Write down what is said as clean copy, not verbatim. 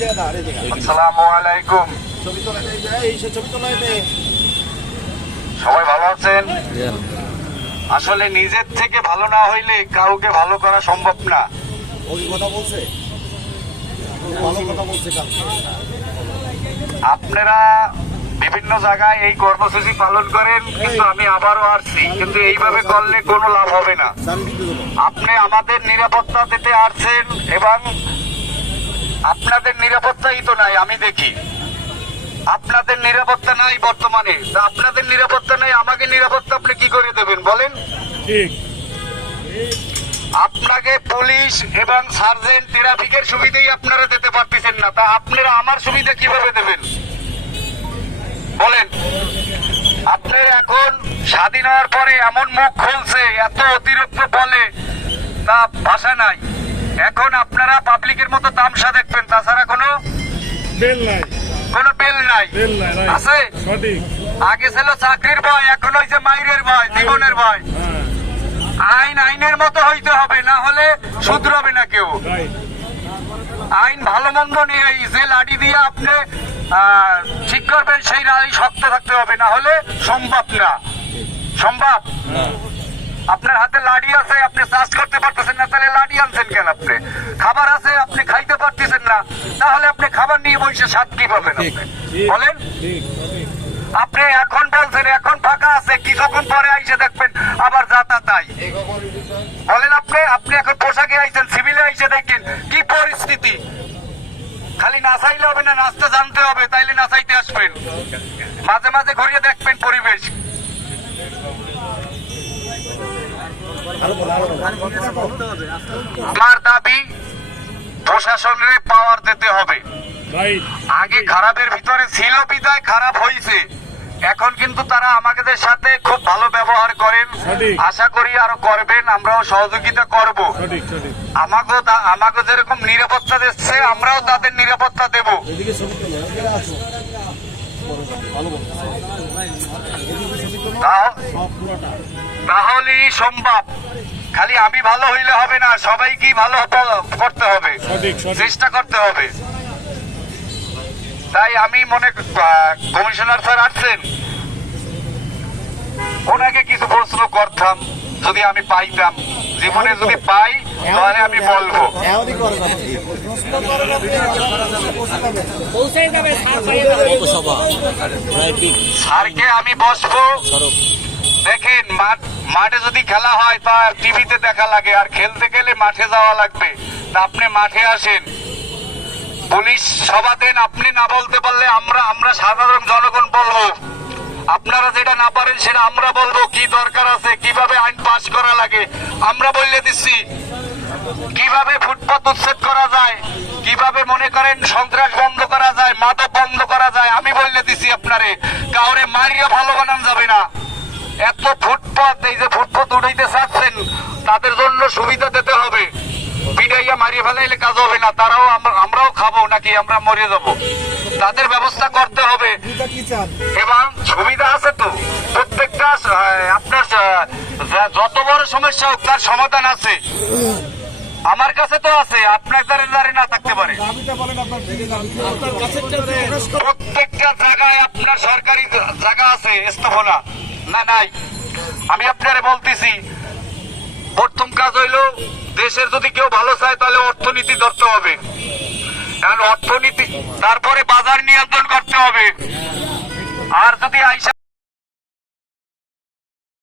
আসসালামু আলাইকুম। সবাই ভালো আছেন? আসলে নিজের থেকে ভালো না হইলে কাউকে ভালো করা সম্ভব না। আপনারা বিভিন্ন জায়গায় এই কর্মসূচি পালন করেন, কিন্তু আমি আবারও আসছি, কিন্তু এইভাবে করলে কোনো লাভ হবে না। আপনি আমাদের নিরাপত্তা দিতে আসছেন এবং আপনাদের নিরাপত্তাই তো নাই। আমি দেখি আপনাদের নিরাপত্তা নাই বর্তমানে। আপনাদের নিরাপত্তা নাই, আমাকে নিরাপত্তা আপনি কি করে দেবেন বলেন? আপনাকে পুলিশ এবং সার্জেন্ট ট্রাফিকের সুবিধাই আপনারা দিতে পারতেছেন না, তা আপনারা আমার সুবিধা কিভাবে দেবেন বলেন? আপনার এখন স্বাধীন হওয়ার পরে এমন মুখ খুলছে, এত অতিরিক্ত বলে তা ভাষা নাই। এখন আপনারা পাবলিকের মতো তামসা দেখবেন, তাছাড়া কোনো বেল নাই আছে। আগে ছিল চাকরির ভয়, এখন হয়েছে মাইরের ভয়, জীবনের ভয়। আইনের মতো হইতে হবে, না হলে শুধরাবে না কেউ। আইন ভালো মন্দ নিয়ে যে লাঠি দিয়ে আপনি ঠিক করবেন সেই লাঠি শক্ত থাকতে হবে, না হলে সম্ভব না। সম্ভব? আপনার হাতে লাঠি আছে, আপনি চাষ করতে পারতেছেন না, তাহলে লাঠি আনছেন কেন? আপনি খাবার আছে, আপনি খাইতে পারতেছেন না, তাহলে আপনি খাবার নিয়ে বসে স্বাদ কি পাবেন আপনি বলেন? আপনি এখন বলছেন এখন ফাঁকা আছে, কিছুক্ষণ পরে আইসে দেখবেন আবার যাতা তাই বলেন। আপনি এখন পোশাকে আইছেন, সিভিলে আইসে দেখেন কি পরিস্থিতি। খালি নাচাইলে হবে না, নাচতে জানতে হবে, তাইলে নাচাইতে আসবেন। মাঝে মাঝে ঘুরিয়ে দেখবেন পরিবেশ। আমার দাবি প্রশাসনের পাওয়ার দিতে হবে। আগে খারাপের ভিতরে ছিল বিদায় খারাপ হয়েছে, এখন কিন্তু তারা আমাদের সাথে খুব ভালো ব্যবহার করেন। আশা করি আরো করবেন, আমরাও সহযোগিতা করব। আমাকে যেরকম নিরাপত্তা দিচ্ছে, আমরাও তাদের নিরাপত্তা দেব। তাহলেই সম্ভব। খালি আমি ভালো হইলে হবে না, সবাইকেই ভালো করতে হবে, চেষ্টা করতে হবে। তাই আমি কমিশনার স্যার আসছেন, ওনাকে কিছু প্রশ্ন করতাম যদি আমি পাইতাম, জীবনে যদি পাই তাহলে আমি বলবো। স্যারকে আমি বসবো। দেখেন মাঠে যদি খেলা হয় তা টিভিতে দেখা লাগে, আর খেলতে গেলে মাঠে যাওয়া লাগবে। তা আপনি মাঠে আসেন, পুলিশ সভা দেন। আপনি না বলতে পারলে আমরা সাধারণ জনগণ বলবো। আপনারা যেটা না পারেন সেটা আমরা বলবো। কি দরকার আছে, কিভাবে আইন পাস করা লাগে আমরা বললে দিচ্ছি। কিভাবে ফুটপাত উচ্ছেদ করা যায়, কিভাবে মনে করেন সন্ত্রাস বন্ধ করা যায়, মাদক বন্ধ করা যায়, আমি বললে দিচ্ছি। আপনারে কাউরে মারিয়া ভালো বানান যাবে না। এত ফুটপাত, এই যে ফুটপাত উঠাইতে চাচ্ছেন, তাদের জন্য সুবিধা দিতে হবে। পিটাইয়া মারিয়ে ফেলাইলে কাজ হবে না, তারাও আমরাও খাবো নাকি আমরা মরে যাব। তাদের ব্যবস্থা করতে হবে। এবং সুবিধা আছে তো প্রত্যেকটা, আপনার যত বড় সমস্যা হোক তার সমাধান আছে। আমার কাছে তো আছে, আপনার দ্বারে না থাকতে পারে। প্রত্যেকটা জায়গায় আপনার সরকারি জায়গা আছে, স্থাপনা না নাই। আমি আপনারে বলতেছি, প্রথম কাজ হইল দেশের যদি কেউ ভালো চায় তাহলে অর্থনীতি ধরতে হবে। অর্থনীতি, তারপরে বাজার নিয়ন্ত্রণ করতে হবে। আর যদি